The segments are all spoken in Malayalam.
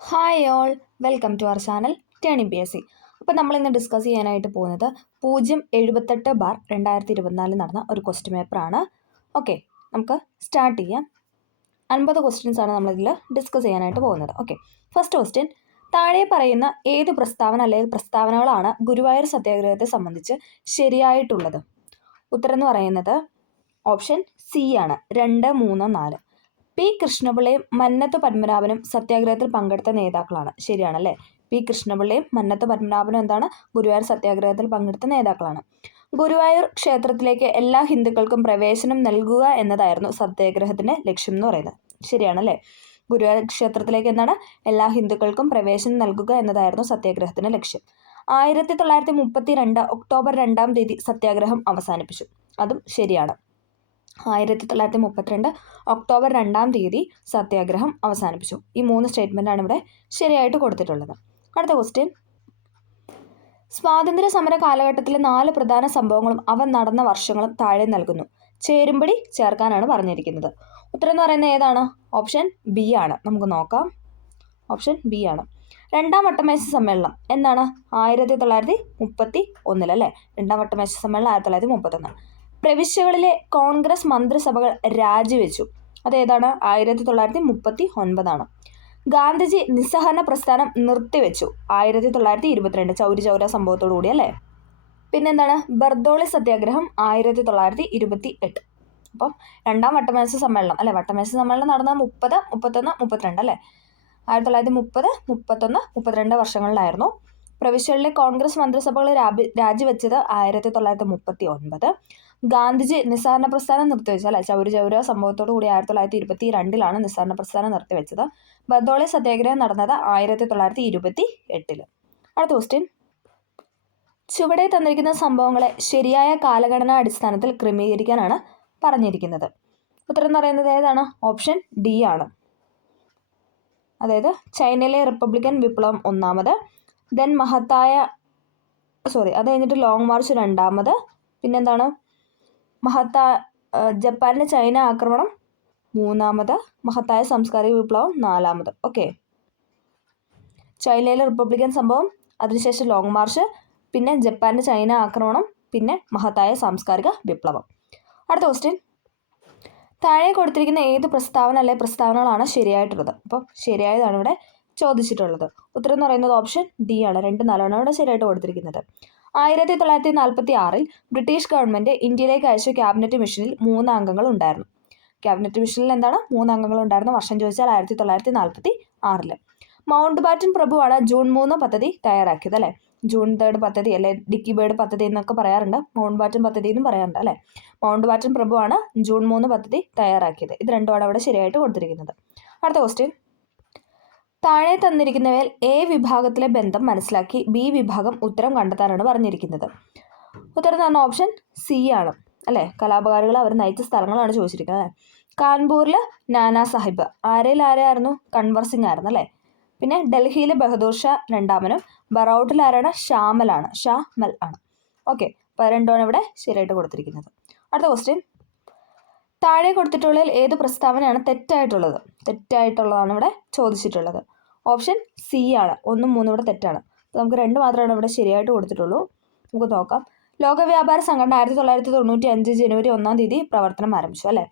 Hi all, welcome to our channel turning PSC. അപ്പോൾ നമ്മളിന്ന് ഡിസ്കസ് ചെയ്യാനായിട്ട് പോകുന്നത് 078/2024 നടന്ന ഒരു ക്വസ്റ്റ്യൻ പേപ്പറാണ്. ഓക്കെ, നമുക്ക് സ്റ്റാർട്ട് ചെയ്യാം. 50 ക്വസ്റ്റ്യൻസ് ആണ് നമ്മളിതിൽ ഡിസ്കസ് ചെയ്യാനായിട്ട് പോകുന്നത്. ഓക്കെ, ഫസ്റ്റ് ക്വസ്റ്റ്യൻ: താഴെ പറയുന്ന ഏത് പ്രസ്താവന അല്ലെങ്കിൽ പ്രസ്താവനകളാണ് ഗുരുവായൂർ സത്യാഗ്രഹത്തെ സംബന്ധിച്ച് ശരിയായിട്ടുള്ളത്? ഉത്തരം എന്ന് പറയുന്നത് ഓപ്ഷൻ സി ആണ്, 2, 3, 4. പി കൃഷ്ണപിള്ളയും മന്നത്ത് പത്മനാഭനും സത്യാഗ്രഹത്തിൽ പങ്കെടുത്ത നേതാക്കളാണ്. ശരിയാണല്ലേ? പി കൃഷ്ണപിള്ളയും മന്നത്ത് പത്മനാഭനും എന്താണ്? ഗുരുവായൂർ സത്യാഗ്രഹത്തിൽ പങ്കെടുത്ത നേതാക്കളാണ്. ഗുരുവായൂർ ക്ഷേത്രത്തിലേക്ക് എല്ലാ ഹിന്ദുക്കൾക്കും പ്രവേശനം നൽകുക എന്നതായിരുന്നു സത്യാഗ്രഹത്തിന്റെ ലക്ഷ്യം എന്ന് പറയുന്നത്. ശരിയാണല്ലേ? ഗുരുവായൂർ ക്ഷേത്രത്തിലേക്ക് എന്താണ്? എല്ലാ ഹിന്ദുക്കൾക്കും പ്രവേശനം നൽകുക എന്നതായിരുന്നു സത്യാഗ്രഹത്തിന്റെ ലക്ഷ്യം. 1932 ഒക്ടോബർ 2-ാം തീയതി സത്യാഗ്രഹം അവസാനിപ്പിച്ചു. അതും ശരിയാണ്. 1932 ഒക്ടോബർ 2-ാം തീയതി സത്യാഗ്രഹം അവസാനിപ്പിച്ചു. ഈ 3 സ്റ്റേറ്റ്മെൻ്റാണ് ഇവിടെ ശരിയായിട്ട് കൊടുത്തിട്ടുള്ളത്. അടുത്ത ക്വസ്റ്റ്യൻ: സ്വാതന്ത്ര്യ സമര കാലഘട്ടത്തിലെ 4 പ്രധാന സംഭവങ്ങളും അവ നടന്ന വർഷങ്ങളും താഴെ നൽകുന്നു. ചേരുംപടി ചേർക്കാനാണ് പറഞ്ഞിരിക്കുന്നത്. ഉത്തരം എന്ന് പറയുന്നത് ഏതാണ്? ഓപ്ഷൻ ബി ആണ്. നമുക്ക് നോക്കാം. ഓപ്ഷൻ ബി ആണ്. 2-ാം വട്ടമേശ സമ്മേളനം എന്നാണ്? 1931 അല്ലേ? 2-ാം വട്ടമേശ സമ്മേളനം 1931. പ്രവിശ്യകളിലെ കോൺഗ്രസ് മന്ത്രിസഭകൾ രാജിവെച്ചു. അതേതാണ്? 1939 ആണ്. ഗാന്ധിജി നിസ്സഹകരണ പ്രസ്ഥാനം നിർത്തിവെച്ചു. 1922 ചൗരി ചൗര സംഭവത്തോടു കൂടി അല്ലേ? പിന്നെന്താണ്? ബർദോളി സത്യാഗ്രഹം 1928. അപ്പം 2-ാം വട്ടമേശ സമ്മേളനം അല്ലെ? വട്ടമേശ സമ്മേളനം നടന്ന 30, 31, 32 അല്ലേ? 1930, 31, 32 വർഷങ്ങളിലായിരുന്നു. പ്രവിശ്യകളിലെ കോൺഗ്രസ് മന്ത്രിസഭകൾ രാജിവെച്ചത് 1939. ഗാന്ധിജി നിസ്സഹകരണ പ്രസ്ഥാനം നിർത്തിവെച്ചു അല്ലെ? ചൗരി ചൗര സംഭവത്തോടു കൂടി 1922 നിസ്സഹകരണ പ്രസ്ഥാനം നിർത്തിവെച്ചത്. ബർദോളി സത്യാഗ്രഹം നടന്നത് 1928. അടുത്ത ക്വസ്റ്റ്യൻ: ചുവടെ തന്നിരിക്കുന്ന സംഭവങ്ങളെ ശരിയായ കാലഗണനാ അടിസ്ഥാനത്തിൽ ക്രമീകരിക്കാനാണ് പറഞ്ഞിരിക്കുന്നത്. ഉത്തരം എന്ന് പറയുന്നത് ഏതാണ്? ഓപ്ഷൻ ഡി ആണ്. അതായത് ചൈനയിലെ റിപ്പബ്ലിക്കൻ വിപ്ലവം 1-ാമത്, ദെൻ അത് കഴിഞ്ഞിട്ട് ലോങ് മാർച്ച് 2-ാമത്, പിന്നെന്താണ്? ജപ്പാനിലെ ചൈന ആക്രമണം 3-ാമത്, മഹത്തായ സാംസ്കാരിക വിപ്ലവം 4-ാമത്. ഓക്കെ, ചൈനയിലെ റിപ്പബ്ലിക്കൻ സംഭവം, അതിനുശേഷം ലോങ് മാർച്ച്, പിന്നെ ജപ്പാനിലെ ചൈന ആക്രമണം, പിന്നെ മഹത്തായ സാംസ്കാരിക വിപ്ലവം. അടുത്ത ക്വസ്റ്റ്യൻ: താഴെ കൊടുത്തിരിക്കുന്ന ഏത് പ്രസ്താവന അല്ലെ പ്രസ്താവനകളാണ് ശരിയായിട്ടുള്ളത്? അപ്പം ശരിയായതാണ് ഇവിടെ ചോദിച്ചിട്ടുള്ളത്. ഉത്തരം എന്ന് പറയുന്നത് ഓപ്ഷൻ ഡി ആണ്. 2, 4 ഇവിടെ ശരിയായിട്ട് കൊടുത്തിരിക്കുന്നത്. 1946 ബ്രിട്ടീഷ് ഗവൺമെൻറ് ഇന്ത്യയിലേക്ക് അയച്ച ക്യാബിനറ്റ് മിഷനിൽ 3 അംഗങ്ങൾ ഉണ്ടായിരുന്നു. ക്യാബിനറ്റ് മിഷനിൽ എന്താണ്? 3 അംഗങ്ങൾ ഉണ്ടായിരുന്നു. വർഷം ചോദിച്ചാൽ 1946. മൗണ്ട് ബാറ്റൻ പ്രഭുവാണ് ജൂൺ 3 പദ്ധതി തയ്യാറാക്കിയത് അല്ലേ? ജൂൺ 3 പദ്ധതി അല്ലെ? ഡിക്കി ബേർഡ് പദ്ധതി എന്നൊക്കെ പറയാറുണ്ട്. മൗണ്ട് ബാറ്റൻ പദ്ധതി എന്നും പറയാറുണ്ട് അല്ലേ? മൗണ്ട് ബാറ്റൻ പ്രഭുവാണ് ജൂൺ 3 പദ്ധതി തയ്യാറാക്കിയത്. ഇത് രണ്ടുമാണ് അവിടെ ശരിയായിട്ട് കൊടുത്തിരിക്കുന്നത്. അടുത്ത ക്വസ്റ്റ്യൻ: താഴെ തന്നിരിക്കുന്നവയിൽ എ വിഭാഗത്തിലെ ബന്ധം മനസ്സിലാക്കി ബി വിഭാഗം ഉത്തരം കണ്ടെത്താനാണ് പറഞ്ഞിരിക്കുന്നത്. ഉത്തരം തന്നെ ഓപ്ഷൻ സി ആണ് അല്ലേ? കലാപകാരികൾ അവർ നയിച്ച സ്ഥലങ്ങളാണ് ചോദിച്ചിരിക്കുന്നത് അല്ലേ? കാൺപൂരിൽ നാനാ സാഹിബ് ആരെയായിരുന്നു? കൺവർ സിംഗ് ആയിരുന്നു അല്ലേ? പിന്നെ ഡൽഹിയിലെ ബഹദൂർ ഷാ രണ്ടാമനും, ബറൌട്ടിൽ ആരാണ്? ഷാമൽ ആണ്. ഓക്കെ, അപ്പോൾ രണ്ടുമാണ് ഇവിടെ ശരിയായിട്ട് കൊടുത്തിരിക്കുന്നത്. അടുത്ത ക്വസ്റ്റ്യൻ: താഴെ കൊടുത്തിട്ടുള്ളതിൽ ഏത് പ്രസ്താവനയാണ് തെറ്റായിട്ടുള്ളത്? തെറ്റായിട്ടുള്ളതാണ് ഇവിടെ ചോദിച്ചിട്ടുള്ളത്. ഓപ്ഷൻ സി ആണ്. 1, 3 ഇവിടെ തെറ്റാണ്. അപ്പോൾ നമുക്ക് 2 മാത്രമാണ് ഇവിടെ ശരിയായിട്ട് കൊടുത്തിട്ടുള്ളൂ. നമുക്ക് നോക്കാം. ലോക വ്യാപാര സംഘടന 1995 ജനുവരി 1-ാം തീയതി പ്രവർത്തനം ആരംഭിച്ചു അല്ലേ?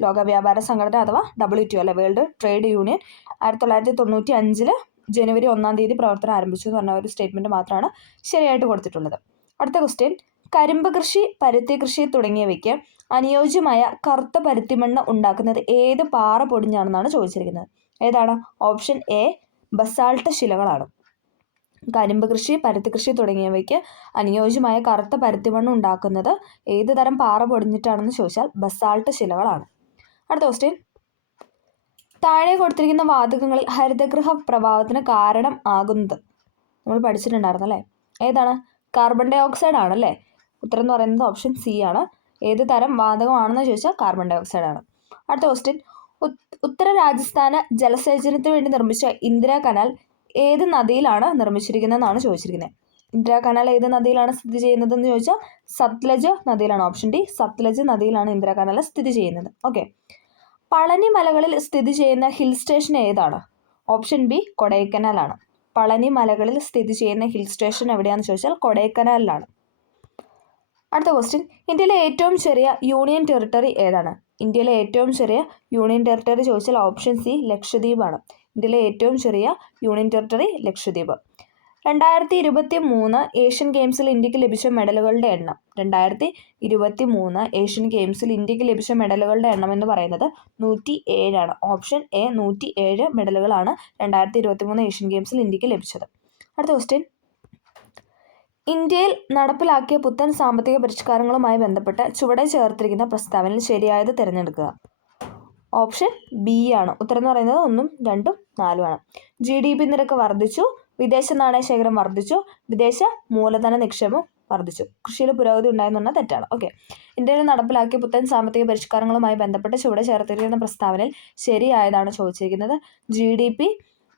ലോക വ്യാപാര സംഘടന അഥവാ WTO അല്ലെ? വേൾഡ് ട്രേഡ് യൂണിയൻ 1995 ജനുവരി 1-ാം തീയതി പ്രവർത്തനം ആരംഭിച്ചു എന്ന് പറഞ്ഞ ഒരു സ്റ്റേറ്റ്മെൻറ്റ് മാത്രമാണ് ശരിയായിട്ട് കൊടുത്തിട്ടുള്ളത്. അടുത്ത ക്വസ്റ്റ്യൻ: കരിമ്പ് കൃഷി, പരുത്തി കൃഷി തുടങ്ങിയവയ്ക്ക് അനുയോജ്യമായ കറുത്ത പരുത്തിമണ്ണ് ഉണ്ടാക്കുന്നത് ഏത് പാറ പൊടിഞ്ഞാണെന്നാണ് ചോദിച്ചിരിക്കുന്നത്. ഏതാണ്? ഓപ്ഷൻ എ ബസാൾട്ട് ശിലകളാണ്. കരിമ്പ് കൃഷി, പരുത്തി കൃഷി തുടങ്ങിയവയ്ക്ക് അനുയോജ്യമായ കറുത്ത പരുത്തിമണ്ണ് ഉണ്ടാക്കുന്നത് ഏത് തരം പാറ പൊടിഞ്ഞിട്ടാണെന്ന് ചോദിച്ചാൽ ബസാൾട്ട് ശിലകളാണ്. അടുത്ത ക്വസ്റ്റ്യൻ: താഴെ കൊടുത്തിരിക്കുന്ന വാതകങ്ങളിൽ ഹരിതഗൃഹ പ്രഭാവത്തിന് കാരണം ആകുന്നത് നമ്മൾ പഠിച്ചിട്ടുണ്ടായിരുന്നു അല്ലേ? ഏതാണ്? കാർബൺ ഡൈ ഓക്സൈഡ് ആണല്ലേ? ഉത്തരം എന്ന് പറയുന്നത് ഓപ്ഷൻ സി ആണ്. ഏത് തരം വാതകമാണെന്ന് ചോദിച്ചാൽ കാർബൺ ഡൈ ഓക്സൈഡ് ആണ്. അടുത്ത ക്വസ്റ്റ്യൻ: ഉത്തര രാജസ്ഥാന് ജലസേചനത്തിന് വേണ്ടി നിർമ്മിച്ച ഇന്ദിരാ കനാൽ ഏത് നദിയിലാണ് നിർമ്മിച്ചിരിക്കുന്നതെന്നാണ് ചോദിച്ചിരിക്കുന്നത്. ഇന്ദിരാ കനാൽ ഏത് നദിയിലാണ് സ്ഥിതി ചെയ്യുന്നതെന്ന് ചോദിച്ചാൽ സത്ലജ് നദിയിലാണ്. ഓപ്ഷൻ ഡി സത്ലജ് നദിയിലാണ് ഇന്ദിരാ കനാൽ സ്ഥിതി ചെയ്യുന്നത്. ഓക്കെ, പളനി മലകളിൽ സ്ഥിതി ചെയ്യുന്ന ഹിൽ സ്റ്റേഷൻ ഏതാണ്? ഓപ്ഷൻ ബി കൊടൈക്കനാലാണ്. പളനി മലകളിൽ സ്ഥിതി ചെയ്യുന്ന ഹിൽ സ്റ്റേഷൻ എവിടെയാണെന്ന് ചോദിച്ചാൽ കൊടൈക്കനാലിലാണ്. അടുത്ത ക്വസ്റ്റ്യൻ, ഇന്ത്യയിലെ ഏറ്റവും ചെറിയ യൂണിയൻ ടെറിട്ടറി ഏതാണ്? ഇന്ത്യയിലെ ഏറ്റവും ചെറിയ യൂണിയൻ ടെറിട്ടറി ചോദിച്ചാൽ ഓപ്ഷൻ സി ലക്ഷദ്വീപാണ്. ഇന്ത്യയിലെ ഏറ്റവും ചെറിയ യൂണിയൻ ടെറിട്ടറി ലക്ഷദ്വീപ്. 2023 ഏഷ്യൻ ഗെയിംസിൽ ഇന്ത്യക്ക് ലഭിച്ച മെഡലുകളുടെ എണ്ണം. 2023 ഏഷ്യൻ ഗെയിംസിൽ ഇന്ത്യക്ക് ലഭിച്ച മെഡലുകളുടെ എണ്ണം എന്ന് പറയുന്നത് 107 ഓപ്ഷൻ എ 107 മെഡലുകളാണ് 2023 ഏഷ്യൻ ഗെയിംസിൽ ഇന്ത്യക്ക് ലഭിച്ചത്. അടുത്ത ക്വസ്റ്റ്യൻ, ഇന്ത്യയിൽ നടപ്പിലാക്കിയ പുത്തൻ സാമ്പത്തിക പരിഷ്കാരങ്ങളുമായി ബന്ധപ്പെട്ട് ചുവടെ ചേർത്തിരിക്കുന്ന പ്രസ്താവനയിൽ ശരിയായത് തിരഞ്ഞെടുക്കുക. ഓപ്ഷൻ ബി ആണ്. ഉത്തരം എന്ന് പറയുന്നത് 1, 2, 4 GDP നിരക്ക് വർദ്ധിച്ചു, വിദേശ നാണയ ശേഖരം വർദ്ധിച്ചു, വിദേശ മൂലധന നിക്ഷേപം വർദ്ധിച്ചു. കൃഷിയിൽ പുരോഗതി ഉണ്ടായെന്ന് പറഞ്ഞാൽ തെറ്റാണ്. ഓക്കെ, ഇന്ത്യയിൽ നടപ്പിലാക്കിയ പുത്തൻ സാമ്പത്തിക പരിഷ്കാരങ്ങളുമായി ബന്ധപ്പെട്ട് ചുവടെ ചേർത്തിരിക്കുന്ന പ്രസ്താവനയിൽ ശരിയായതാണ് ചോദിച്ചിരിക്കുന്നത്. GDP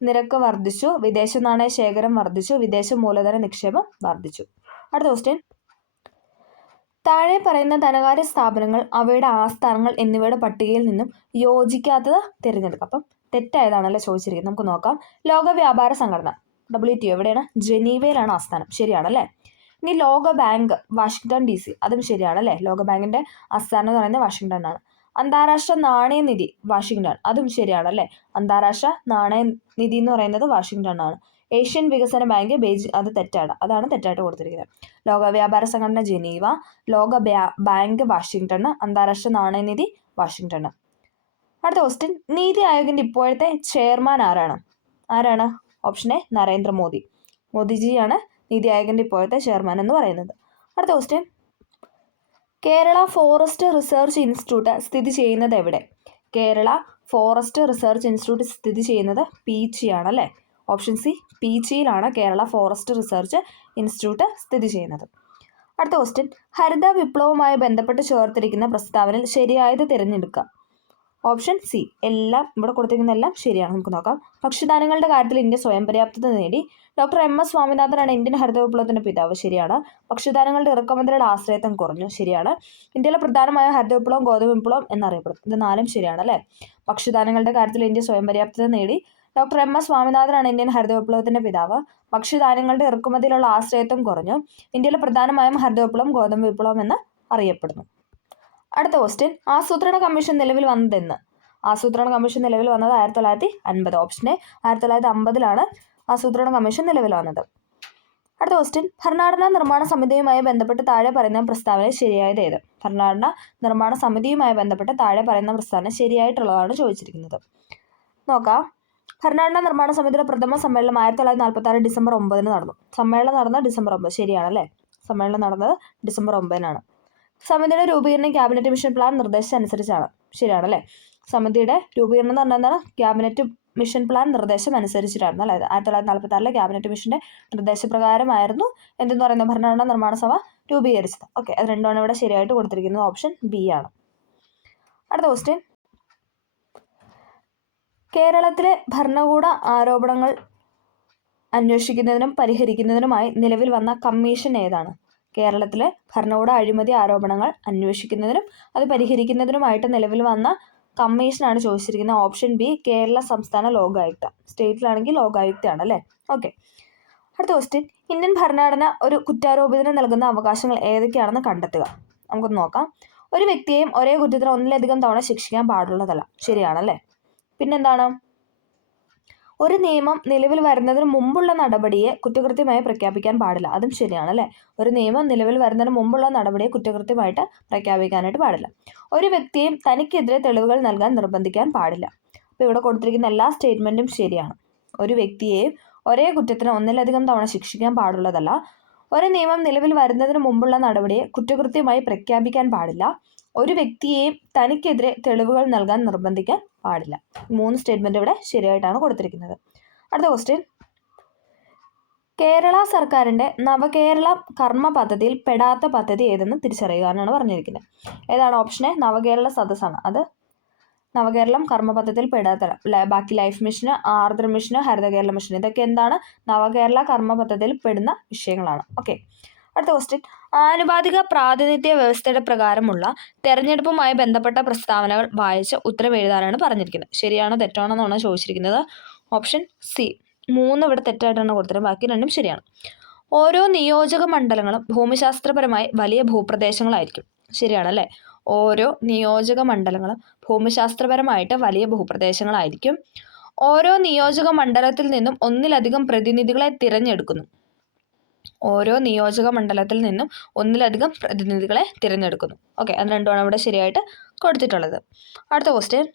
നിരക്ക് വർദ്ധിച്ചു, വിദേശ നാണയ ശേഖരം വർദ്ധിച്ചു, വിദേശ മൂലധന നിക്ഷേപം വർദ്ധിച്ചു. അടുത്ത ക്വസ്റ്റ്യൻ, താഴെ പറയുന്ന ധനകാര്യ സ്ഥാപനങ്ങൾ അവയുടെ ആസ്ഥാനങ്ങൾ എന്നിവയുടെ പട്ടികയിൽ നിന്നും യോജിക്കാത്തത് തിരഞ്ഞെടുക്കുക. അപ്പം തെറ്റായതാണല്ലോ ചോദിച്ചിരിക്കുന്നത്. നമുക്ക് നോക്കാം. ലോക വ്യാപാര സംഘടന WTO എവിടെയാണ്? ജനീവയിലാണ് ആസ്ഥാനം. ശരിയാണല്ലേ. ഇനി ലോക ബാങ്ക് വാഷിങ്ടൺ DC, അതും ശരിയാണല്ലേ. ലോക ബാങ്കിൻ്റെ ആസ്ഥാനം എന്ന് പറയുന്നത് വാഷിങ്ടൺ ആണ്. അന്താരാഷ്ട്ര നാണയനിധി വാഷിങ്ടൺ, അതും ശരിയാണല്ലേ. അന്താരാഷ്ട്ര നാണയനിധി എന്ന് പറയുന്നത് വാഷിങ്ടൺ ആണ്. ഏഷ്യൻ വികസന ബാങ്ക് ബെയ്ജിംഗ്, അത് തെറ്റാണ്. അതാണ് തെറ്റായിട്ട് കൊടുത്തിരിക്കുന്നത്. ലോക വ്യാപാര സംഘടന ജനീവ, ലോക ബാങ്ക് വാഷിങ്ടൺ, അന്താരാഷ്ട്ര നാണയനിധി വാഷിങ്ടൺ. അടുത്ത ക്വസ്റ്റ്യൻ, നീതി ആയോഗിൻ്റെ ഇപ്പോഴത്തെ ചെയർമാൻ ആരാണ്? Option A Narendra Modi. മോദിജിയാണ് നീതി ആയോഗിൻ്റെ ഇപ്പോഴത്തെ ചെയർമാൻ എന്ന് പറയുന്നത്. അടുത്ത question, Kerala forest research institute സ്ഥിതി ചെയ്യുന്നത് എവിടെ? കേരള ഫോറസ്റ്റ് റിസർച്ച് ഇൻസ്റ്റിറ്റ്യൂട്ട് സ്ഥിതി ചെയ്യുന്നത് പീച്ചിയാണല്ലേ. ഓപ്ഷൻ സി പീച്ചിയിലാണ് കേരള ഫോറസ്റ്റ് റിസർച്ച് ഇൻസ്റ്റിറ്റ്യൂട്ട് സ്ഥിതി ചെയ്യുന്നത്. അടുത്ത ക്വസ്റ്റ്യൻ, ഹരിത വിപ്ലവവുമായി ബന്ധപ്പെട്ട് ചേർത്തിരിക്കുന്ന പ്രസ്താവനയിൽ ശരിയായത് തിരഞ്ഞെടുക്കുക. ഓപ്ഷൻ സി, എല്ലാം ഇവിടെ കൊടുത്തിരിക്കുന്ന എല്ലാം ശരിയാണ്. നമുക്ക് നോക്കാം. ഭക്ഷ്യധാന്യങ്ങളുടെ കാര്യത്തിൽ ഇന്ത്യ സ്വയം പര്യാപ്തത നേടി. ഡോക്ടർ MS സ്വാമിനാഥനാണ് ഇന്ത്യൻ ഹരിത വിപ്ലവത്തിൻ്റെ പിതാവ്. ശരിയാണ്. ഭക്ഷ്യധാന്യങ്ങളുടെ ഇറക്കുമതിയുടെ ആശ്രയത്വം കുറഞ്ഞു. ശരിയാണ്. ഇന്ത്യയിലെ പ്രധാനമായ ഹരിത വിപ്ലവം ഗോതമ്പ് വിപ്ലവം എന്നറിയപ്പെടും. ഇത് 4 ശരിയാണ് അല്ലേ. ഭക്ഷ്യധാന്യങ്ങളുടെ കാര്യത്തിൽ ഇന്ത്യ സ്വയം പര്യാപ്തത നേടി. ഡോക്ടർ MS സ്വാമിനാഥനാണ് ഇന്ത്യൻ ഹരിത വിപ്ലവത്തിൻ്റെ പിതാവ്. ഭക്ഷ്യധാന്യങ്ങളുടെ ഇറക്കുമതിയിലുള്ള ആശ്രയത്വം കുറഞ്ഞു. ഇന്ത്യയിലെ പ്രധാനമായും ഹരിത വിപ്ലവം ഗോതമ്പ് വിപ്ലവം എന്ന് അറിയപ്പെടുന്നു. അടുത്ത ക്വസ്റ്റ്യൻ, ആസൂത്രണ കമ്മീഷൻ നിലവിൽ വന്നതെന്ന്? ആസൂത്രണ കമ്മീഷൻ നിലവിൽ വന്നത് 1950. ഓപ്ഷൻ എ 1950 ആസൂത്രണ കമ്മീഷൻ നിലവിൽ വന്നത്. അടുത്ത ക്വസ്റ്റ്യൻ, ഭരണഘടനാ നിർമ്മാണ സമിതിയുമായി ബന്ധപ്പെട്ട് താഴെ പറയുന്ന പ്രസ്താവന ശരിയായത് ഏത്? ഭരണഘടനാ നിർമ്മാണ സമിതിയുമായി ബന്ധപ്പെട്ട് താഴെ പറയുന്ന പ്രസ്താവന ശരിയായിട്ടുള്ളതാണ് ചോദിച്ചിരിക്കുന്നത്. നോക്കാം. ഭരണഘടനാ നിർമ്മാണ സമിതിയുടെ പ്രഥമ സമ്മേളനം 1946 ഡിസംബർ 9 നടന്നു. സമ്മേളനം നടന്നത് ഡിസംബർ 9. ശരിയാണല്ലേ. സമ്മേളനം നടന്നത് ഡിസംബർ 9 സമിതിയുടെ രൂപീകരണം ക്യാബിനറ്റ് മിഷൻ പ്ലാൻ നിർദ്ദേശം അനുസരിച്ചാണ്. ശരിയാണല്ലേ. സമിതിയുടെ രൂപീകരണം എന്ന് പറഞ്ഞാൽ എന്താണ്? ക്യാബിനറ്റ് മിഷൻ പ്ലാൻ നിർദ്ദേശം അനുസരിച്ചിട്ടായിരുന്നു അല്ലേ. 1946 ക്യാബിനറ്റ് മിഷൻ്റെ നിർദ്ദേശപ്രകാരമായിരുന്നു എന്തെന്ന് പറയുന്നത് ഭരണഘടനാ നിർമ്മാണ സഭ രൂപീകരിച്ചത്. ഓക്കെ, അത് രണ്ടുമാണ് ഇവിടെ ശരിയായിട്ട് കൊടുത്തിരിക്കുന്നത്. ഓപ്ഷൻ ബി ആണ്. അടുത്ത ക്വസ്റ്റ്യൻ, കേരളത്തിലെ ഭരണകൂട ആരോപണങ്ങൾ അന്വേഷിക്കുന്നതിനും പരിഹരിക്കുന്നതിനുമായി നിലവിൽ വന്ന കമ്മീഷൻ ഏതാണ്? കേരളത്തിലെ ഭരണകൂട അഴിമതി ആരോപണങ്ങൾ അന്വേഷിക്കുന്നതിനും അത് പരിഹരിക്കുന്നതിനുമായിട്ട് നിലവിൽ വന്ന കമ്മീഷനാണ് ചോദിച്ചിരിക്കുന്നത്. ഓപ്ഷൻ ബി കേരള സംസ്ഥാന ലോകായുക്ത. സ്റ്റേറ്റിലാണെങ്കിൽ ലോകായുക്തയാണ് അല്ലേ. ഓക്കെ, അടുത്ത ക്വസ്റ്റ്യൻ, ഇന്ത്യൻ ഭരണഘടന ഒരു കുറ്റാരോപിതന് നൽകുന്ന അവകാശങ്ങൾ ഏതൊക്കെയാണെന്ന് കണ്ടെത്തുക. നമുക്കൊന്ന് നോക്കാം. ഒരു വ്യക്തിയെയും ഒരേ കുറ്റത്തിന് ഒന്നിലധികം തവണ ശിക്ഷിക്കാൻ പാടുള്ളതല്ല. ശരിയാണല്ലേ. പിന്നെന്താണ്? ഒരു നിയമം നിലവിൽ വരുന്നതിന് മുമ്പുള്ള നടപടിയെ കുറ്റകൃത്യമായി പ്രഖ്യാപിക്കാൻ പാടില്ല. അതും ശരിയാണല്ലേ. ഒരു നിയമം നിലവിൽ വരുന്നതിന് മുമ്പുള്ള നടപടിയെ കുറ്റകൃത്യമായിട്ട് പ്രഖ്യാപിക്കാനായിട്ട് പാടില്ല. ഒരു വ്യക്തിയെയും തനിക്കെതിരെ തെളിവുകൾ നൽകാൻ നിർബന്ധിക്കാൻ പാടില്ല. അപ്പോൾ ഇവിടെ കൊടുത്തിരിക്കുന്ന എല്ലാ സ്റ്റേറ്റ്മെൻറ്റും ശരിയാണ്. ഒരു വ്യക്തിയെയും ഒരേ കുറ്റത്തിന് ഒന്നിലധികം തവണ ശിക്ഷിക്കാൻ പാടുള്ളതല്ല. ഒരു നിയമം നിലവിൽ വരുന്നതിന് മുമ്പുള്ള നടപടിയെ കുറ്റകൃത്യമായി പ്രഖ്യാപിക്കാൻ പാടില്ല. ഒരു വ്യക്തിയെയും തനിക്കെതിരെ തെളിവുകൾ നൽകാൻ നിർബന്ധിക്കാൻ പാടില്ല. 3 സ്റ്റേറ്റ്മെൻറ്റ് ഇവിടെ ശരിയായിട്ടാണ് കൊടുത്തിരിക്കുന്നത്. അടുത്ത ക്വസ്റ്റ്യൻ, കേരള സർക്കാരിൻ്റെ നവകേരളം കർമ്മ പദ്ധതിയിൽ പെടാത്ത പദ്ധതി ഏതെന്ന് തിരിച്ചറിയുക എന്നാണ് പറഞ്ഞിരിക്കുന്നത്. ഏതാണ്? ഓപ്ഷൻ എ നവകേരള സദസ്സാണ്. അത് നവകേരളം കർമ്മ പദ്ധതിയിൽ പെടാത്തതാണ്. ബാക്കി ലൈഫ് മിഷന്, ആർദ്ര മിഷന്, ഹരിത കേരള മിഷൻ, ഇതൊക്കെ എന്താണ്? നവകേരള കർമ്മ പദ്ധതിയിൽ പെടുന്ന വിഷയങ്ങളാണ്. ഓക്കെ, അടുത്ത ക്വസ്റ്റ്യൻ, ആനുപാതിക പ്രാതിനിധ്യ വ്യവസ്ഥയുടെ പ്രകാരമുള്ള തെരഞ്ഞെടുപ്പുമായി ബന്ധപ്പെട്ട പ്രസ്താവനകൾ വായിച്ച് ഉത്തരം എഴുതാനാണ് പറഞ്ഞിരിക്കുന്നത്. ശരിയാണോ തെറ്റാണോ എന്നാണ് ചോദിച്ചിരിക്കുന്നത്. Option C. 3 ഇവിടെ തെറ്റായിട്ടാണ് കൊടുത്തിട്ടുള്ളത്, ബാക്കി രണ്ടും ശരിയാണ്. ഓരോ നിയോജക മണ്ഡലങ്ങളും ഭൂമിശാസ്ത്രപരമായി വലിയ ഭൂപ്രദേശങ്ങളായിരിക്കും. ശരിയാണല്ലേ? ഓരോ നിയോജക മണ്ഡലങ്ങളും ഭൂമിശാസ്ത്രപരമായിട്ട് വലിയ ഭൂപ്രദേശങ്ങളായിരിക്കും. ഓരോ നിയോജക മണ്ഡലത്തിൽ നിന്നും ഒന്നിലധികം പ്രതിനിധികളെ തിരഞ്ഞെടുക്കുന്നു. ഓരോ നിയോജക മണ്ഡലത്തിൽ നിന്നും ഒന്നിലധികം പ്രതിനിധികളെ തിരഞ്ഞെടുക്കുന്നു. ഓക്കെ, അത് രണ്ടുമാണ് ഇവിടെ ശരിയായിട്ട് കൊടുത്തിട്ടുള്ളത്. അടുത്ത ക്വസ്റ്റ്യൻ.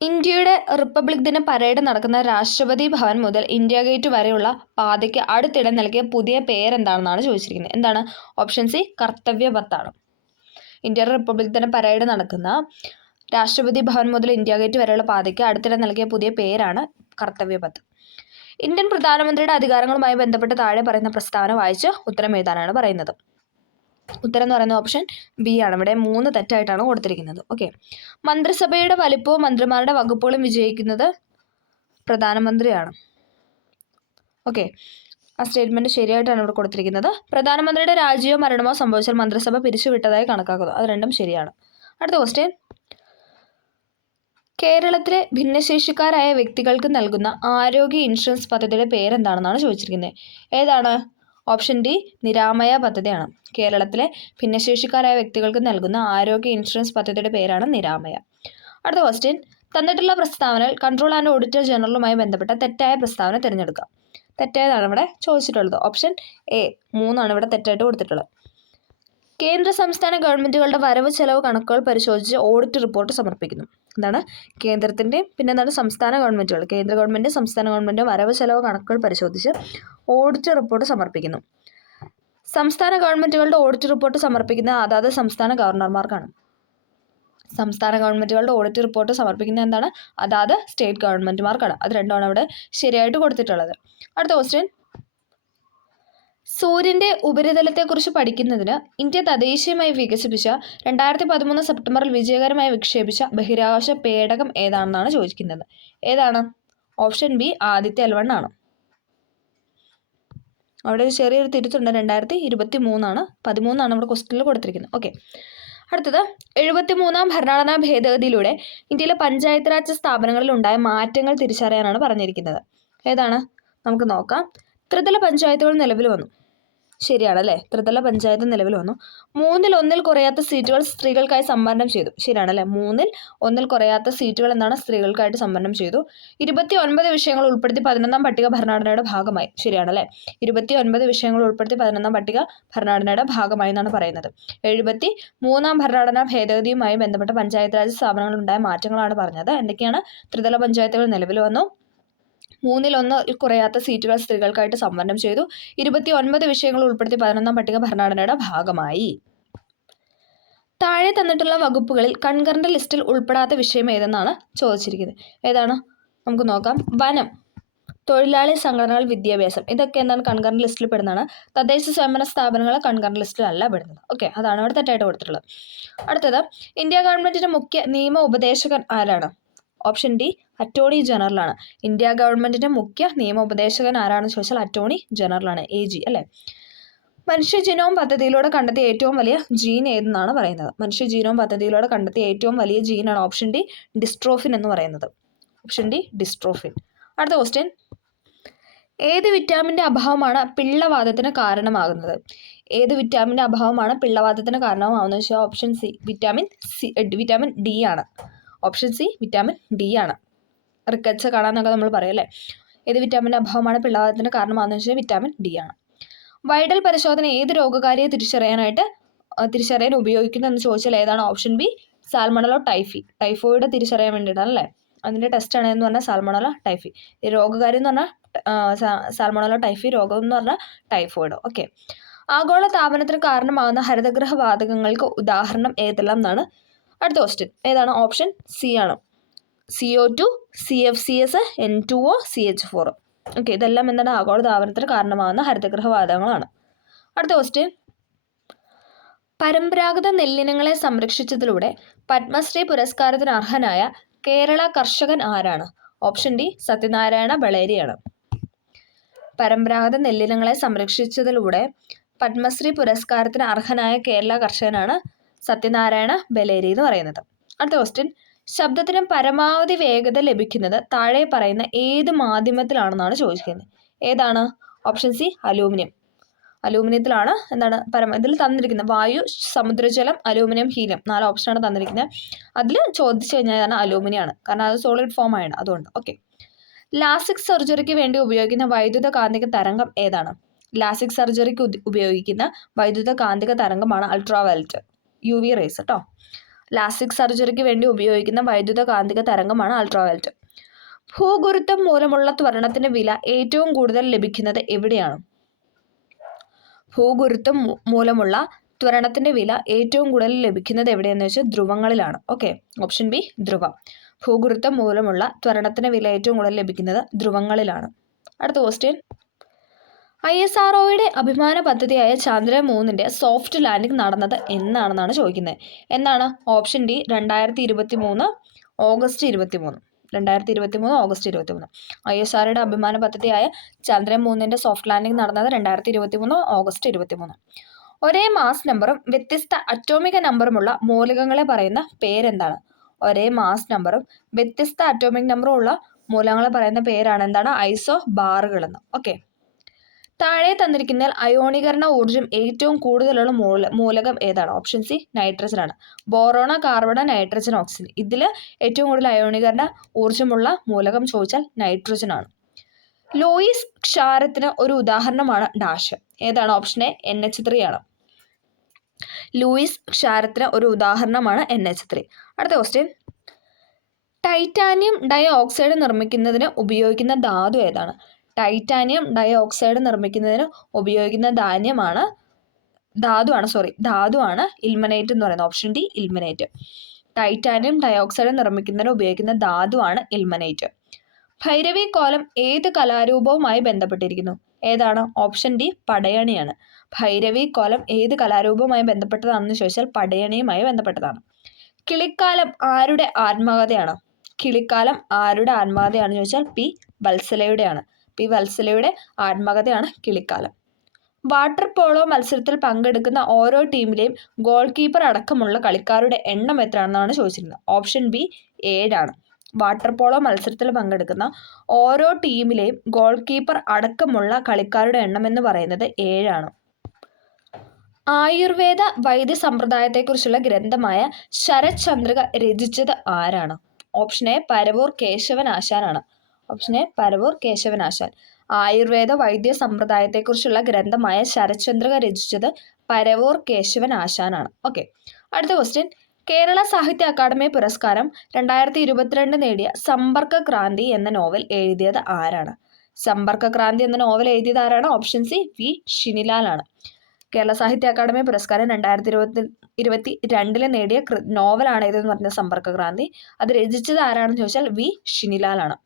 ഇന്ത്യയുടെ റിപ്പബ്ലിക് ദിന പരേഡ് നടക്കുന്ന രാഷ്ട്രപതി ഭവൻ മുതൽ ഇന്ത്യ ഗേറ്റ് വരെയുള്ള പാതയ്ക്ക് അടുത്തിടെ നൽകിയ പുതിയ പേരെന്താണെന്നാണ് ചോദിച്ചിരിക്കുന്നത്. എന്താണ്? ഓപ്ഷൻ സി കർത്തവ്യപത്താണ്. ഇന്ത്യയുടെ റിപ്പബ്ലിക് ദിന പരേഡ് നടക്കുന്ന രാഷ്ട്രപതി ഭവൻ മുതൽ ഇന്ത്യ ഗേറ്റ് വരെയുള്ള പാതയ്ക്ക് അടുത്തിടെ നൽകിയ പുതിയ പേരാണ് കർത്തവ്യപത്ത്. ഇന്ത്യൻ പ്രധാനമന്ത്രിയുടെ അധികാരങ്ങളുമായി ബന്ധപ്പെട്ട് താഴെ പറയുന്ന പ്രസ്താവന വായിച്ച് ഉത്തരം എഴുതാനാണ് പറയുന്നത്. ഉത്തരം എന്ന് പറയുന്ന ഓപ്ഷൻ ബി ആണ്. ഇവിടെ 3 തെറ്റായിട്ടാണ് കൊടുത്തിരിക്കുന്നത്. ഓക്കെ, മന്ത്രിസഭയുടെ വലിപ്പവും മന്ത്രിമാരുടെ വകുപ്പുകളും വിജയിക്കുന്നത് പ്രധാനമന്ത്രിയാണ്. ഓക്കെ, ആ സ്റ്റേറ്റ്മെന്റ് ശരിയായിട്ടാണ് ഇവിടെ കൊടുത്തിരിക്കുന്നത്. പ്രധാനമന്ത്രിയുടെ രാജിയോ മരണമോ സംഭവിച്ചാൽ മന്ത്രിസഭ പിരിച്ചുവിട്ടതായി കണക്കാക്കുന്നു. അത് രണ്ടും ശരിയാണ്. അടുത്ത ക്വസ്റ്റ്യൻ. കേരളത്തിലെ ഭിന്നശേഷിക്കാരായ വ്യക്തികൾക്ക് നൽകുന്ന ആരോഗ്യ ഇൻഷുറൻസ് പദ്ധതിയുടെ പേരെന്താണെന്നാണ് ചോദിച്ചിരിക്കുന്നത്. ഏതാണ്? ഓപ്ഷൻ ഡി നിരാമയ പദ്ധതിയാണ്. കേരളത്തിലെ ഭിന്നശേഷിക്കാരായ വ്യക്തികൾക്ക് നൽകുന്ന ആരോഗ്യ ഇൻഷുറൻസ് പദ്ധതിയുടെ പേരാണ് നിരാമയ. അടുത്ത ക്വസ്റ്റ്യൻ. തന്നിട്ടുള്ള പ്രസ്താവനകൾ കൺട്രോൾ ആൻഡ് ഓഡിറ്റർ ജനറലുമായി ബന്ധപ്പെട്ട തെറ്റായ പ്രസ്താവന തിരഞ്ഞെടുക്കുക. തെറ്റായതാണ് ഇവിടെ ചോദിച്ചിട്ടുള്ളത്. ഓപ്ഷൻ എ 3 ആണ് ഇവിടെ തെറ്റായിട്ട് കൊടുത്തിട്ടുള്ളത്. കേന്ദ്ര സംസ്ഥാന ഗവൺമെൻറ്റുകളുടെ വരവ് ചെലവ് കണക്കുകൾ പരിശോധിച്ച് ഓഡിറ്റ് റിപ്പോർട്ട് സമർപ്പിക്കുന്നു. എന്താണ്? കേന്ദ്രത്തിൻ്റെയും പിന്നെ എന്താണ് സംസ്ഥാന ഗവൺമെൻറ്റുകൾ, കേന്ദ്ര ഗവൺമെൻറ് സംസ്ഥാന ഗവൺമെൻറ് വരവ് ചെലവ് കണക്കുകൾ പരിശോധിച്ച് ഓഡിറ്റ് റിപ്പോർട്ട് സമർപ്പിക്കുന്നു. സംസ്ഥാന ഗവൺമെൻറ്റുകളുടെ ഓഡിറ്റ് റിപ്പോർട്ട് സമർപ്പിക്കുന്ന അതാത് സംസ്ഥാന ഗവർണർമാർക്കാണ്. സംസ്ഥാന ഗവൺമെൻറ്റുകളുടെ ഓഡിറ്റ് റിപ്പോർട്ട് സമർപ്പിക്കുന്ന എന്താണ്? അതാത് സ്റ്റേറ്റ് ഗവൺമെൻറ്റുമാർക്കാണ്. അത് രണ്ടുമാണ് അവിടെ ശരിയായിട്ട് കൊടുത്തിട്ടുള്ളത്. അടുത്ത ക്വസ്റ്റ്യൻ. സൂര്യൻ്റെ ഉപരിതലത്തെക്കുറിച്ച് പഠിക്കുന്നതിന് ഇന്ത്യ തദ്ദേശീയമായി വികസിപ്പിച്ച 2013 സെപ്റ്റംബറിൽ വിജയകരമായി വിക്ഷേപിച്ച ബഹിരാകാശ പേടകം ഏതാണെന്നാണ് ചോദിക്കുന്നത്. ഏതാണ്? ഓപ്ഷൻ ബി ആദിത്യ L1 ആണ്. അവിടെ ചെറിയൊരു തിരുത്തുണ്ട്, 2023 ആണ്, 13 ആണ് നമ്മുടെ ക്വസ്റ്റ്യനിൽ കൊടുത്തിരിക്കുന്നത്. ഓക്കെ, അടുത്തത്. 73ാം ഭരണഘടനാ ഭേദഗതിയിലൂടെ ഇന്ത്യയിലെ പഞ്ചായത്ത് രാജ് സ്ഥാപനങ്ങളിൽ ഉണ്ടായ മാറ്റങ്ങൾ തിരിച്ചറിയാനാണ് പറഞ്ഞിരിക്കുന്നത്. ഏതാണ്? നമുക്ക് നോക്കാം. ത്രിതല പഞ്ചായത്തുകൾ നിലവിൽ വന്നു. ശരിയാണല്ലേ? ത്രിതല പഞ്ചായത്ത് നിലവിൽ വന്നു. 3-1 കുറയാത്ത സീറ്റുകൾ സ്ത്രീകൾക്കായി സംവരണം ചെയ്തു. ശരിയാണല്ലേ? 3-1 കുറയാത്ത സീറ്റുകൾ എന്താണ്? സ്ത്രീകൾക്കായിട്ട് സംവരണം ചെയ്തു. 29 വിഷയങ്ങൾ ഉൾപ്പെടുത്തി 11ാം പട്ടിക ഭരണഘടനയുടെ ഭാഗമായി. ശരിയാണല്ലേ? 29 വിഷയങ്ങൾ ഉൾപ്പെടുത്തി 11ാം പട്ടിക ഭരണഘടനയുടെ ഭാഗമായി എന്നാണ് പറയുന്നത്. 73ാം ഭരണഘടനാ ഭേദഗതിയുമായി ബന്ധപ്പെട്ട പഞ്ചായത്ത് രാജ് സ്ഥാപനങ്ങളിലുണ്ടായ മാറ്റങ്ങളാണ് പറഞ്ഞത്. എന്തൊക്കെയാണ്? ത്രിതല പഞ്ചായത്തുകൾ നിലവിൽ വന്നു. 3-1 കുറയാത്ത സീറ്റുകൾ സ്ത്രീകൾക്കായിട്ട് സംവരണം ചെയ്തു. 29 വിഷയങ്ങൾ ഉൾപ്പെടുത്തി 11ാം പട്ടിക ഭരണഘടനയുടെ ഭാഗമായി. താഴെ തന്നിട്ടുള്ള വകുപ്പുകളിൽ കൺകറന്റ് ലിസ്റ്റിൽ ഉൾപ്പെടാത്ത വിഷയം ഏതെന്നാണ് ചോദിച്ചിരിക്കുന്നത്. ഏതാണ്? നമുക്ക് നോക്കാം. വനം, തൊഴിലാളി സംഘടനകൾ, വിദ്യാഭ്യാസം, ഇതൊക്കെ എന്താണ്? കൺകറന്റ് ലിസ്റ്റിൽ പെടുന്നതാണ്. തദ്ദേശ സ്വയംഭരണ സ്ഥാപനങ്ങൾ കൺകറന്റ് ലിസ്റ്റിലല്ല പെടുന്നത്. ഓക്കെ, അതാണ് ഇവിടെ തെറ്റായിട്ട് കൊടുത്തിട്ടുള്ളത്. അടുത്തത്. ഇന്ത്യ ഗവൺമെൻറ്റിൻ്റെ മുഖ്യ നിയമ ഉപദേശകൻ ആരാണ്? ഓപ്ഷൻ ഡി അറ്റോർണി ജനറലാണ്. ഇന്ത്യ ഗവൺമെൻറ്റിൻ്റെ മുഖ്യ നിയമോപദേശകൻ ആരാണെന്ന് ചോദിച്ചാൽ അറ്റോർണി ജനറലാണ്, AG അല്ലേ. മനുഷ്യ ജീനോം പദ്ധതിയിലൂടെ കണ്ടെത്തിയ ഏറ്റവും വലിയ ജീൻ ഏതെന്നാണ് പറയുന്നത്. മനുഷ്യ ജീനോം പദ്ധതിയിലൂടെ കണ്ടെത്തിയ ഏറ്റവും വലിയ ജീനാണ് ഓപ്ഷൻ ഡി ഡിസ്ട്രോഫിൻ എന്ന് പറയുന്നത്. Option D dystrophin. അടുത്ത ക്വസ്റ്റ്യൻ. ഏത് വിറ്റാമിൻ്റെ അഭാവമാണ് പിള്ളവാതത്തിന് കാരണമാകുന്നത്? ഏത് വിറ്റാമിൻ്റെ അഭാവമാണ് പിള്ളവാതത്തിന് കാരണമാകുന്നത് വെച്ചാൽ ഓപ്ഷൻ സി വിറ്റാമിൻ ഡി ആണ്. ഓപ്ഷൻ സി വിറ്റാമിൻ ഡി ആണ്. റിക്കറ്റ്സ് കാണാമെന്നൊക്കെ നമ്മൾ പറയും അല്ലേ. ഏത് വിറ്റാമിൻ്റെ അഭാവമാണ് പിള്ളവാതത്തിന് കാരണമാകുന്നത് വെച്ചാൽ വിറ്റാമിൻ ഡി ആണ്. വൈഡൽ പരിശോധന ഏത് രോഗകാരിയെ തിരിച്ചറിയാൻ ഉപയോഗിക്കുന്നതെന്ന് ചോദിച്ചാൽ ഏതാണ്? Option B സാൽമണല typhi. ടൈഫോയിഡ് തിരിച്ചറിയാൻ വേണ്ടിയിട്ടാണ് അല്ലേ. അതിൻ്റെ ടെസ്റ്റാണ് എന്ന് പറഞ്ഞാൽ സാൽമണല ടൈഫി. ഈ രോഗകാരി എന്ന് പറഞ്ഞാൽ സാൽമണല ടൈഫി, രോഗം എന്ന് പറഞ്ഞാൽ ടൈഫോയിഡ്. ഓക്കെ, ആഗോള താപനത്തിന് കാരണമാകുന്ന ഹരിതഗൃഹ വാതകങ്ങൾക്ക് ഉദാഹരണം ഏതെല്ലാം എന്നാണ് അടുത്ത ക്വസ്റ്റ്യൻ. ഏതാണ്? ഓപ്ഷൻ സി ആണ്. CO2, CFCS, N2O, CH4. Okay, ഇതെല്ലാം എന്താണ്? ആഗോള താപനത്തിന് കാരണമാകുന്ന ഹരിതഗൃഹ വാതകങ്ങളാണ്. അടുത്ത ക്വസ്റ്റ്യൻ. പരമ്പരാഗത നെല്ലിനങ്ങളെ സംരക്ഷിച്ചതിലൂടെ പത്മശ്രീ പുരസ്കാരത്തിന് അർഹനായ കേരള കർഷകൻ ആരാണ്? ഓപ്ഷൻ ഡി സത്യനാരായണ ബളേരിയാണ്. പരമ്പരാഗത നെല്ലിനങ്ങളെ സംരക്ഷിച്ചതിലൂടെ പത്മശ്രീ പുരസ്കാരത്തിന് അർഹനായ കേരള കർഷകനാണ് സത്യനാരായണ ബലേരി എന്ന് പറയുന്നത്. അടുത്ത ക്വസ്റ്റ്യൻ. ശബ്ദത്തിന് പരമാവധി വേഗത ലഭിക്കുന്നത് താഴെ പറയുന്ന ഏത് മാധ്യമത്തിലാണെന്നാണ് ചോദിക്കുന്നത്. ഏതാണ്? Option C aluminium. അലൂമിനിയത്തിലാണ് ഇതിൽ തന്നിരിക്കുന്നത് വായു, സമുദ്രജലം, അലൂമിനിയം, ഹീലിയം 4 ഓപ്ഷനാണ് തന്നിരിക്കുന്നത്. അതിൽ ചോദിച്ചു കഴിഞ്ഞാൽ അലൂമിനിയാണ്, കാരണം അത് സോളിഡ് ഫോം ആണ്. അതുകൊണ്ട് ഓക്കെ. ലാസിക് സർജറിക്ക് വേണ്ടി ഉപയോഗിക്കുന്ന വൈദ്യുത കാന്തിക തരംഗം ഏതാണ്? ലാസിക് സർജറിക്ക് ഉപയോഗിക്കുന്ന വൈദ്യുത കാന്തിക തരംഗമാണ് അൾട്രാവയലറ്റ് UV റേസ് കേട്ടോ. ലാസിക് സർജറിക്ക് വേണ്ടി ഉപയോഗിക്കുന്ന വൈദ്യുത കാന്തിക തരംഗമാണ് അൾട്രാവയലറ്റ്. ഭൂഗുരുത്വം മൂലമുള്ള ത്വരണത്തിന്റെ വില ഏറ്റവും കൂടുതൽ ലഭിക്കുന്നത് എവിടെയാണ്? ഭൂഗുരുത്വം മൂലമുള്ള ത്വരണത്തിന്റെ വില ഏറ്റവും കൂടുതൽ ലഭിക്കുന്നത് എവിടെയെന്ന് വെച്ചാൽ ധ്രുവങ്ങളിലാണ്. ഓക്കെ, ഓപ്ഷൻ ബി ധ്രുവം. ഭൂഗുരുത്വം മൂലമുള്ള ത്വരണത്തിന്റെ വില ഏറ്റവും കൂടുതൽ ലഭിക്കുന്നത് ധ്രുവങ്ങളിലാണ്. അടുത്ത ക്വസ്റ്റ്യൻ, ISROയുടെ അഭിമാന പദ്ധതിയായ ചന്ദ്രയാൻ 3ന്റെ സോഫ്റ്റ് ലാൻഡിംഗ് നടന്നത് എന്നാണെന്നാണ് ചോദിക്കുന്നത്. എന്നാണ്? Option D 2023 August 23. 2023 ഓഗസ്റ്റ് 23. ISROയുടെ അഭിമാന പദ്ധതിയായ ചന്ദ്രയാൻ 3ന്റെ സോഫ്റ്റ് ലാൻഡിംഗ് നടന്നത് 2023 ഓഗസ്റ്റ് 23. ഒരേ മാസ് നമ്പറും വ്യത്യസ്ത അറ്റോമിക നമ്പറുമുള്ള മൂലകങ്ങളെ പറയുന്ന പേരെന്താണ്? ഒരേ മാസ് നമ്പറും വ്യത്യസ്ത അറ്റോമിക് നമ്പറും ഉള്ള മൂലകങ്ങളെ പറയുന്ന പേരാണ് എന്താണ്? ഐസോ ബാറുകളെന്ന്. ഓക്കെ. താഴെ തന്നിരിക്കുന്നതിൽ അയോണീകരണ ഊർജ്ജം ഏറ്റവും കൂടുതലുള്ള മൂലകം ഏതാണ്? ഓപ്ഷൻ സി നൈട്രജൻ ആണ്. ബോറോണ, കാർബൺ, നൈട്രജൻ, ഓക്സിജൻ. ഇതിൽ ഏറ്റവും കൂടുതൽ അയോണീകരണ ഊർജ്ജമുള്ള മൂലകം ചോദിച്ചാൽ നൈട്രജൻ ആണ്. ലൂയിസ് ക്ഷാരത്തിന് ഒരു ഉദാഹരണമാണ് ഡാഷ്. ഏതാണ്? ഓപ്ഷൻ എ NH3 ആണ്. ലൂയിസ് ക്ഷാരത്തിന് ഒരു ഉദാഹരണമാണ് NH3. അടുത്ത ക്വസ്റ്റ്യൻ, ടൈറ്റാനിയം ഡൈ ഓക്സൈഡ് നിർമ്മിക്കുന്നതിന് ഉപയോഗിക്കുന്ന ധാതു ഏതാണ്? ടൈറ്റാനിയം ഡൈ ഓക്സൈഡ് നിർമ്മിക്കുന്നതിന് ഉപയോഗിക്കുന്ന ധാതുവാണ് ഇൽമനേറ്റ് എന്ന് പറയുന്നത്. Option D ilmenite. Titanium dioxide നിർമ്മിക്കുന്നതിന് ഉപയോഗിക്കുന്ന ധാതുവാണ് ഇൽമനേറ്റ്. ഭൈരവി കോലം ഏത് കലാരൂപവുമായി ബന്ധപ്പെട്ടിരിക്കുന്നു? ഏതാണ്? Option D പടയണിയാണ്. ഭൈരവി കോലം ഏത് കലാരൂപവുമായി ബന്ധപ്പെട്ടതാണെന്ന് ചോദിച്ചാൽ പടയണിയുമായി ബന്ധപ്പെട്ടതാണ്. കിളിക്കാലം ആരുടെ ആത്മകഥയാണ്? കിളിക്കാലം ആരുടെ ആത്മകഥയാണെന്ന് ചോദിച്ചാൽ പി വത്സലയുടെയാണ്. പി വത്സലയുടെ ആത്മകഥയാണ് കിളിക്കാലം. വാട്ടർ പോളോ മത്സരത്തിൽ പങ്കെടുക്കുന്ന ഓരോ ടീമിലെയും ഗോൾ കീപ്പർ അടക്കമുള്ള കളിക്കാരുടെ എണ്ണം എത്രയാണെന്നാണ് ചോദിച്ചിരുന്നത്. ഓപ്ഷൻ ബി 7 ആണ്. വാട്ടർ പോളോ മത്സരത്തിൽ പങ്കെടുക്കുന്ന ഓരോ ടീമിലെയും ഗോൾ കീപ്പർ അടക്കമുള്ള കളിക്കാരുടെ എണ്ണം എന്ന് പറയുന്നത് 7 ആണ്. ആയുർവേദ വൈദ്യ സമ്പ്രദായത്തെക്കുറിച്ചുള്ള ഗ്രന്ഥമായ ശരത് ചന്ദ്രിക രചിച്ചത് ആരാണ്? ഓപ്ഷൻ എ പരവൂർ കേശവൻ ആശാനാണ്. Option A Paravur Keshavan Asan. ആയുർവേദ വൈദ്യ സമ്പ്രദായത്തെക്കുറിച്ചുള്ള ഗ്രന്ഥമായ ശരത് ചന്ദ്രിക രചിച്ചത് പരവൂർ കേശവൻ ആശാനാണ്. ഓക്കെ. അടുത്ത ക്വസ്റ്റ്യൻ, കേരള സാഹിത്യ അക്കാദമി പുരസ്കാരം 2022 നേടിയ സമ്പർക്ക ക്രാന്തി എന്ന നോവൽ എഴുതിയത് ആരാണ്? സമ്പർക്ക ക്രാന്തി എന്ന നോവൽ എഴുതിയത് ആരാണ്? ഓപ്ഷൻ സി വി ഷിനിലാൽ ആണ്. കേരള സാഹിത്യ അക്കാദമി പുരസ്കാരം 2022 നേടിയ നോവലാണ് ഏതെന്ന് പറഞ്ഞത് സമ്പർക്ക ക്രാന്തി. അത് രചിച്ചത് ആരാണെന്ന് ചോദിച്ചാൽ വി ഷിനിലാൽ ആണ്.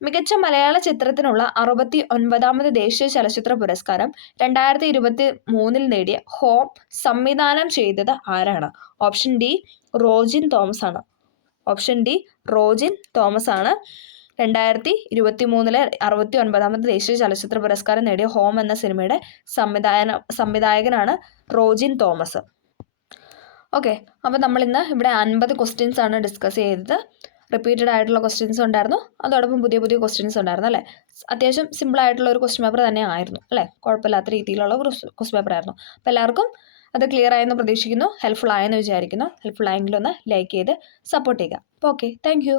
മികച്ച മലയാള ചിത്രത്തിനുള്ള 69ാമത് ദേശീയ ചലച്ചിത്ര പുരസ്കാരം 2023 നേടിയ ഹോം സംവിധാനം ചെയ്തത് ആരാണ്? ഓപ്ഷൻ ഡി റോജിൻ തോമസ് ആണ്. ഓപ്ഷൻ ഡി റോജിൻ തോമസ് ആണ് 2023 69ാമത് ദേശീയ ചലച്ചിത്ര പുരസ്കാരം നേടിയ ഹോം എന്ന സിനിമയുടെ സംവിധായകനാണ് റോജിൻ തോമസ്. ഓക്കെ, അപ്പോൾ നമ്മൾ ഇന്ന് ഇവിടെ 50 ക്വസ്റ്റ്യൻസ് ആണ് ഡിസ്കസ് ചെയ്തത്. റിപ്പീറ്റഡ് ആയിട്ടുള്ള ക്വസ്റ്റ്യൻസ് ഉണ്ടായിരുന്നു, അതോടൊപ്പം പുതിയ പുതിയ ക്വസ്റ്റ്യൻസ് ഉണ്ടായിരുന്നു അല്ലേ. അത്യാവശ്യം സിമ്പിൾ ആയിട്ടുള്ള ഒരു ക്വസ്റ്റ്യൻ പേപ്പർ തന്നെ ആയിരുന്നു അല്ലേ. കുഴപ്പമില്ലാത്ത രീതിയിലുള്ള ക്വസ്റ്റ്യൻ പേപ്പർ ആയിരുന്നു. അപ്പോൾ എല്ലാവർക്കും അത് ക്ലിയർ ആയെന്ന് പ്രതീക്ഷിക്കുന്നു, ഹെൽപ്ഫുൾ ആയെന്ന് വിചാരിക്കുന്നു. ഹെൽപ്ഫുൾ ആയെങ്കിൽ ഒന്ന് ലൈക്ക് ചെയ്ത് സപ്പോർട്ട് ചെയ്യുക. അപ്പോൾ ഓക്കെ, താങ്ക് യു.